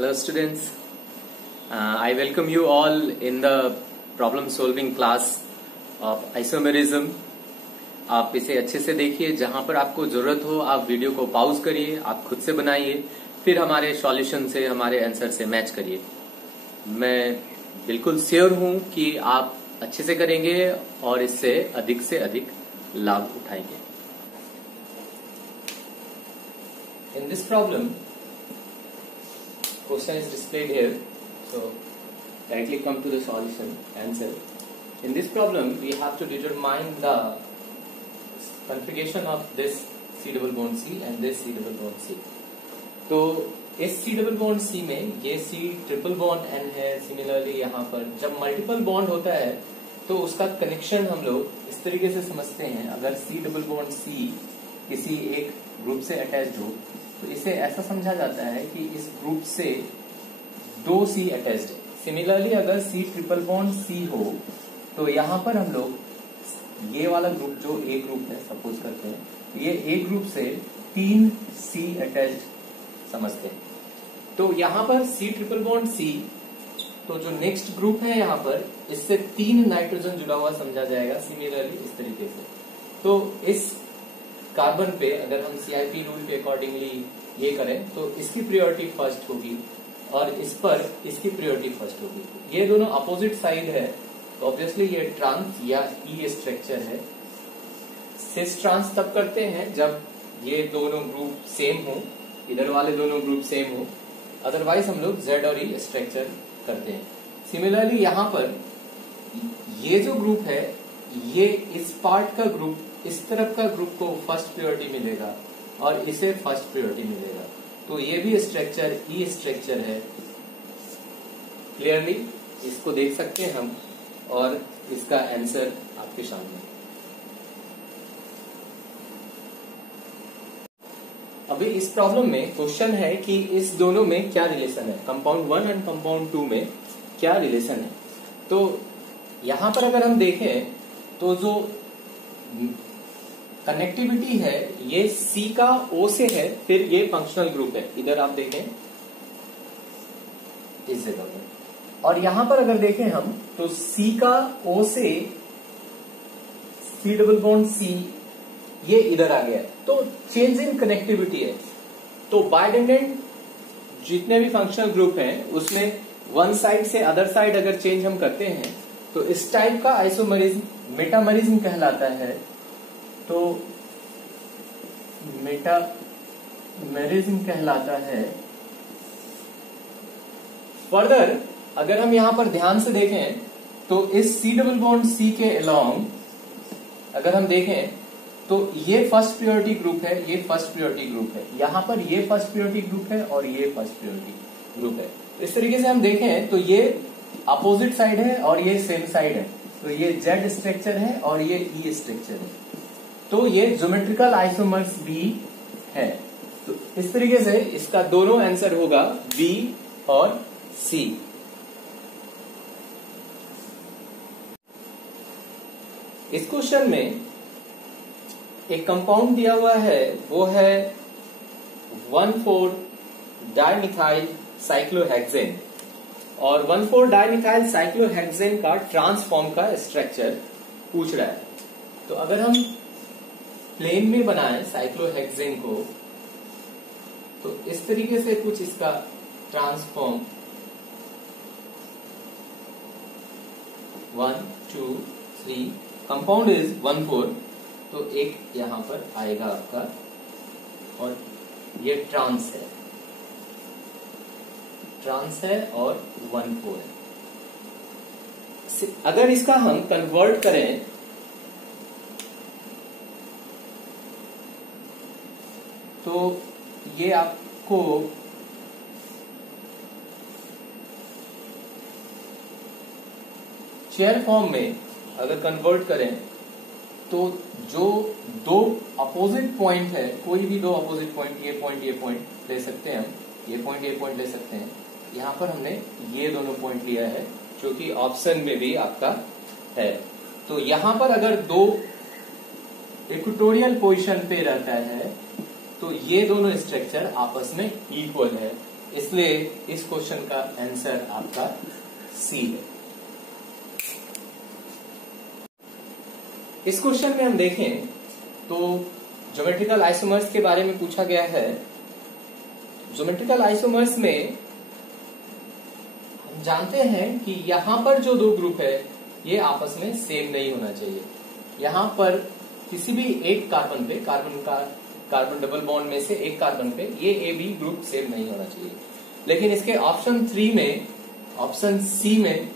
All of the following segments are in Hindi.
Hello students, I welcome you all in the problem solving class of isomerism. आप इसे अच्छे से देखिए, जहां पर आपको जरूरत हो आप वीडियो को पॉज करिए, आप खुद से बनाइए, फिर हमारे सॉल्यूशन से हमारे आंसर से मैच करिए। मैं बिल्कुल श्योर हूं कि आप अच्छे से करेंगे और इससे अधिक लाभ उठाएंगे। In this problem, question is displayed here, so directly come to the solution answer. In this problem we have to determine the configuration of this C double bond C and this C double bond C. तो इस C double bond C में ये C ट्रिपल बॉन्ड N है। सिमिलरली यहाँ पर जब मल्टीपल बॉन्ड होता है तो उसका कनेक्शन हम लोग इस तरीके से समझते हैं। अगर C डबल बॉन्ड C किसी एक ग्रुप से अटैच्ड हो तो इसे ऐसा समझा जाता है कि इस ग्रुप से दो C अटैच्ड है। सिमिलरली अगर C ट्रिपल बॉन्ड C हो तो यहाँ पर हम लोग ये वाला ग्रुप जो A ग्रुप है सपोज करते हैं, ये A ग्रुप से तीन C अटैच्ड समझते हैं। तो यहाँ पर C ट्रिपल बॉन्ड C, तो जो नेक्स्ट ग्रुप है यहाँ पर इससे तीन नाइट्रोजन जुड़ा हुआ समझा जाएगा। सिमिलरली इस तरीके से तो इस कार्बन पे अगर हम CIP रूल के अकॉर्डिंगली ये करें तो इसकी प्रायोरिटी फर्स्ट होगी और इस पर इसकी प्रायोरिटी फर्स्ट होगी। ये दोनों अपोजिट साइड है तो ऑब्वियसली ये ट्रांस या ई स्ट्रक्चर है। सिस ट्रांस तब करते हैं जब ये दोनों ग्रुप सेम हो, इधर वाले दोनों ग्रुप सेम हो, अदरवाइज हम लोग Z और E स्ट्रक्चर करते हैं। सिमिलरली यहाँ पर ये जो ग्रुप है ये इस पार्ट का ग्रुप, इस तरफ का ग्रुप को फर्स्ट प्रायोरिटी मिलेगा और इसे फर्स्ट प्रायोरिटी मिलेगा। तो ये भी स्ट्रक्चर ई स्ट्रक्चर है। क्लियरली इसको देख सकते हैं हम और इसका आंसर आपके सामने। अभी इस प्रॉब्लम में क्वेश्चन है कि इस दोनों में क्या रिलेशन है, कंपाउंड 1 एंड कंपाउंड 2 में क्या रिलेशन है। तो यहां पर अगर हम देखें तो जो कनेक्टिविटी है ये C का O से है, फिर ये फंक्शनल ग्रुप है। इधर आप देखें इस जगह में, और यहां पर अगर देखें हम तो C का O से C डबल बॉन्ड C ये इधर आ गया, तो चेंज इन कनेक्टिविटी है। तो बायडेंडेंट जितने भी फंक्शनल ग्रुप हैं उसमें वन साइड से अदर साइड अगर चेंज हम करते हैं तो इस टाइप का आइसोमरिज्म मेटामरिज्म कहलाता है। तो मेटामरिज्म कहलाता है। फर्दर अगर हम यहां पर ध्यान से देखें तो इस C डबल बॉन्ड C के अलोंग अगर हम देखें तो ये फर्स्ट प्रायोरिटी ग्रुप है, ये फर्स्ट प्रायोरिटी ग्रुप है, यहां पर ये फर्स्ट प्रायोरिटी ग्रुप है और ये फर्स्ट प्रायोरिटी ग्रुप है। इस तरीके से हम देखें तो ये अपोजिट साइड है और ये सेम साइड है। तो ये Z स्ट्रक्चर है और ये E स्ट्रक्चर है। तो ये ज्योमेट्रिकल आइसोमर्स भी है। तो इस तरीके से इसका दोनों आंसर होगा B और C। इस क्वेश्चन में एक कंपाउंड दिया हुआ है, वो है 1,4-डाइमिथाइल साइक्लोहेक्सेन और 1,4-डाइमिथाइल साइक्लोहेक्सेन का ट्रांसफॉर्म का स्ट्रक्चर पूछ रहा है। तो अगर हम प्लेन में बनाएं साइक्लोहेक्सेन को तो इस तरीके से कुछ इसका ट्रांसफॉर्म 1, 2, 3 कंपाउंड इज 1,4, तो एक यहां पर आएगा आपका और ये ट्रांस है और 1,4 है। अगर इसका हम कन्वर्ट करें तो ये आपको चेयर फॉर्म में अगर कन्वर्ट करें तो जो दो अपोजिट पॉइंट है, कोई भी दो अपोजिट पॉइंट, ये पॉइंट ले सकते हैं हम, ये पॉइंट ले सकते हैं। यहां पर हमने ये दोनों पॉइंट लिया है जो कि ऑप्शन में भी आपका है। तो यहां पर अगर दो इक्वेटोरियल पोजीशन पे रहता है तो ये दोनों स्ट्रक्चर आपस में इक्वल है। इसलिए इस क्वेश्चन का आंसर आपका सी है। इस क्वेश्चन में हम देखें तो ज्योमेट्रिकल आइसोमर्स के बारे में पूछा गया है। ज्योमेट्रिकल आइसोमर्स में हम जानते हैं कि यहां पर जो दो ग्रुप है ये आपस में सेम नहीं होना चाहिए। यहां पर किसी भी एक कार्बन पे कार्बन डबल बॉन्ड में से एक कार्बन पे ये ए बी ग्रुप सेम नहीं होना चाहिए। लेकिन इसके ऑप्शन 3 में, ऑप्शन सी में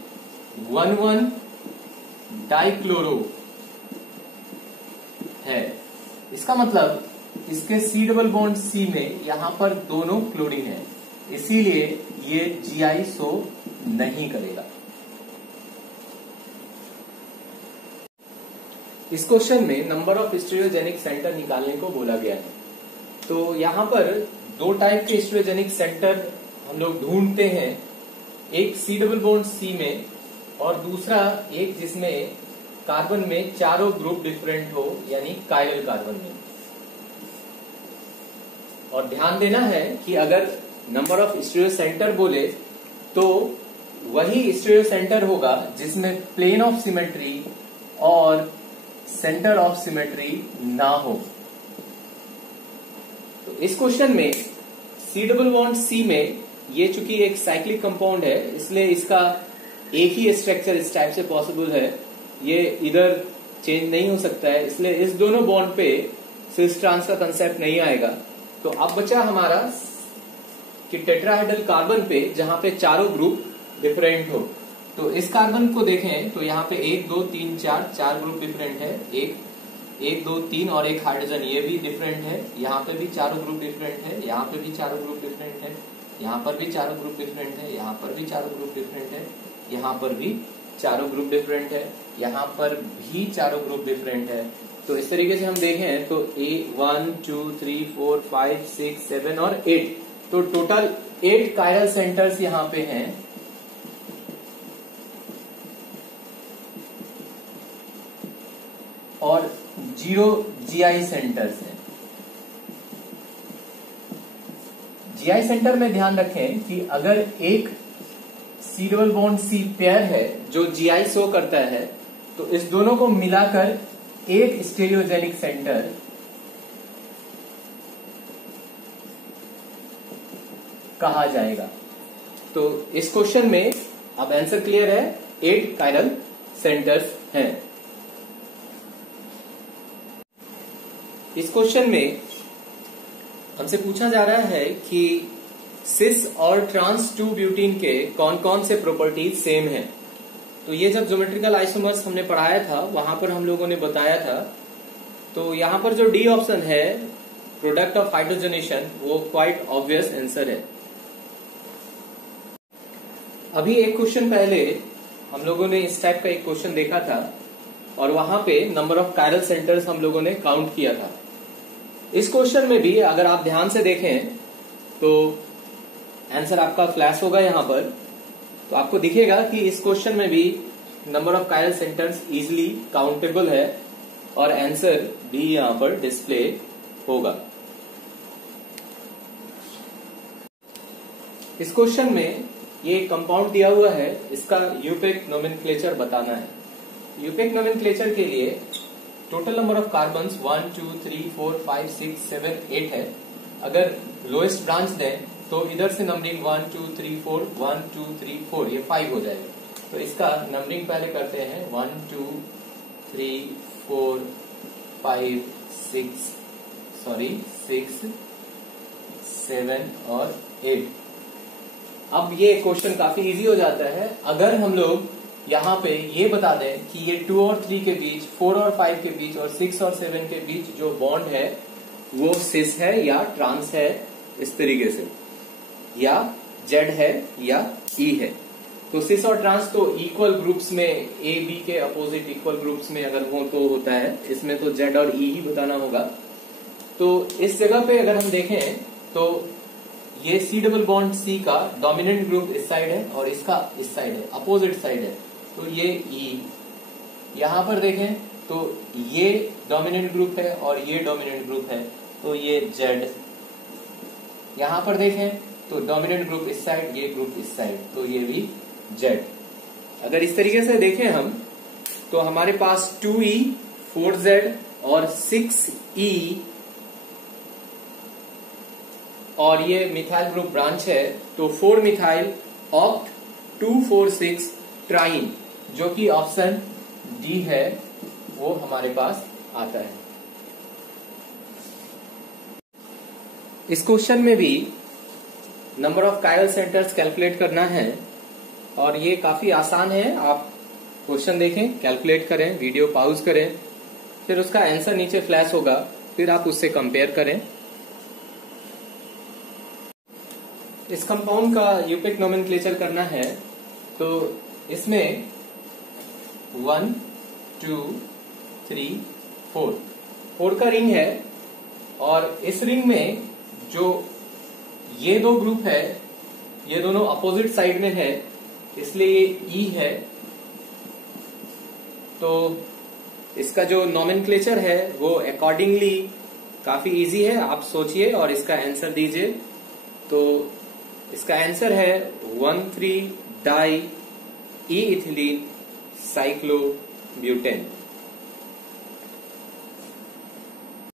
1,1 डाइक्लोरो है। इसका मतलब इसके सी डबल बॉन्ड सी में यहां पर दोनों क्लोरीन है, इसीलिए ये GI शो नहीं करेगा। इस क्वेश्चन में नंबर ऑफ स्टीरियोजेनिक सेंटर निकालने को बोला गया है। तो यहां पर दो टाइप के स्टीरियोजेनिक सेंटर हम लोग ढूंढते हैं, एक सी डबल बॉन्ड सी में और दूसरा एक जिसमें कार्बन में चारों ग्रुप डिफरेंट हो, यानी कायरल कार्बन में। और ध्यान देना है कि अगर नंबर ऑफ स्टीरियो सेंटर बोले तो वही स्टीरियो सेंटर होगा जिसमें प्लेन ऑफ सिमेट्री और सेंटर ऑफ सिमेट्री ना हो। तो इस क्वेश्चन में सी डबल बॉन्ड सी में ये चूंकि एक साइक्लिक कंपाउंड है, इसलिए इसका एक ही स्ट्रक्चर इस टाइप से पॉसिबल है, ये इधर चेंज नहीं हो सकता है, इसलिए इस दोनों बॉन्ड पे सिस ट्रांस का कंसेप्ट नहीं आएगा। तो अब बचा हमारा कि टेट्राहेड्रल कार्बन पे जहां पे चारों ग्रुप डिफरेंट हो। तो इस कार्बन को देखें तो यहाँ पे 1 2 3 4 चार ग्रुप डिफरेंट है, 1 2 3 और एक हाइड्रोजन ये भी डिफरेंट है, यहाँ पे भी चारों ग्रुप डिफरेंट है, यहाँ पे भी चारों ग्रुप डिफरेंट है, यहाँ पर भी चारों ग्रुप डिफरेंट है, यहाँ पर भी चारों ग्रुप डिफरेंट है, यहाँ पर भी चारों ग्रुप डिफरेंट है, यहाँ पर भी चारों ग्रुप डिफरेंट है। तो इस तरीके से हम देखें तो 1 2 3 4 5 6 7 और 8, तो टोटल 8 कायरल सेंटर्स यहाँ पे हैं। और 0 GI सेंटर्स हैं। GI सेंटर में ध्यान रखें कि अगर एक C double bond C pair है जो GI शो करता है, तो इस दोनों को मिलाकर एक स्टीरियोजेनिक सेंटर कहा जाएगा। तो इस क्वेश्चन में अब आंसर क्लियर है, 8 कायरल सेंटर्स हैं। इस क्वेश्चन में हमसे पूछा जा रहा है कि सिस और ट्रांस 2 ब्यूटीन के कौन कौन से प्रॉपर्टीज सेम हैं। तो ये जब ज्योमेट्रिकल आइसोमर्स हमने पढ़ाया था वहां पर हम लोगों ने बताया था। तो यहां पर जो डी ऑप्शन है, प्रोडक्ट ऑफ हाइड्रोजनेशन, वो क्वाइट ऑब्वियस आंसर है। अभी एक क्वेश्चन पहले हम लोगों ने इस टाइप का एक क्वेश्चन देखा था और वहां पे नंबर ऑफ कायरल सेंटर्स हम लोगों ने काउंट किया था। इस क्वेश्चन में भी अगर आप ध्यान से देखें तो आंसर आपका फ्लैश होगा यहाँ पर, तो आपको दिखेगा कि इस क्वेश्चन में भी number of chiral centres easily countable है और आंसर भी यहाँ पर डिस्प्ले होगा। इस क्वेश्चन में ये कंपाउंड दिया हुआ है, इसका यूपेक नोमेनक्लेचर बताना है। यूपेक नोमेनक्लेचर के लिए टोटल नंबर ऑफ कार्बन्स 1 2 3 4 5 6 7 8 है। अगर लोएस्ट ब्रांच दें तो इधर से नंबरिंग 1 2 3 4 1 2 3 4 ये 5 हो जाएगा। तो इसका नंबरिंग पहले करते हैं 1 2 3 4 5 6 7 और 8। अब ये क्वेश्चन काफी इजी हो जाता है अगर हम लोग यहाँ पे ये बता दें कि ये 2 और 3 के बीच, 4 और 5 के बीच और 6 और 7 के बीच जो बॉन्ड है वो सिस है या ट्रांस है, इस तरीके से, या जेड है या ई है। तो सिस और ट्रांस तो इक्वल ग्रुप्स में, ए बी के अपोजिट इक्वल ग्रुप्स में अगर हो तो होता है, इसमें तो जेड और ई ही बताना होगा। तो इस जगह पे अगर हम देखें तो ये सी डबल बॉन्ड सी का डोमिनेंट ग्रुप इस साइड है और इसका इस साइड है, अपोजिट साइड है। तो ये ई, यहां पर देखें तो ये डोमिनेंट ग्रुप है और ये डोमिनेंट ग्रुप है, तो ये जेड। यहां पर देखें तो डोमिनेंट ग्रुप इस साइड, ये ग्रुप इस साइड, तो ये भी Z। अगर इस तरीके से देखें हम तो हमारे पास 2E 4Z और 6E और ये मिथाइल ग्रुप ब्रांच है, तो 4 मिथाइल ऑक्ट 2,4,6 ट्राइन, जो कि ऑप्शन डी है, वो हमारे पास आता है। इस क्वेश्चन में भी number of chiral centres calculate करना है और ये काफी आसान है। आप क्वेश्चन देखें, कैलकुलेट करें, वीडियो पॉज करें, फिर उसका आंसर नीचे फ्लैश होगा, फिर आप उससे कंपेयर करें। इस कंपाउंड का यूपिक नोमेनक्लेचर करना है, तो इसमें 1 2 3 4 का रिंग है और इस रिंग में जो ये दो ग्रुप है, ये दोनों अपोजिट साइड में है, इसलिए ये E है। तो इसका जो नोमेनक्लेचर है वो अकॉर्डिंगली काफी इजी है, आप सोचिए और इसका आंसर दीजिए। तो इसका आंसर है 1,3-डाई E इथिलीन साइक्लोब्यूटेन।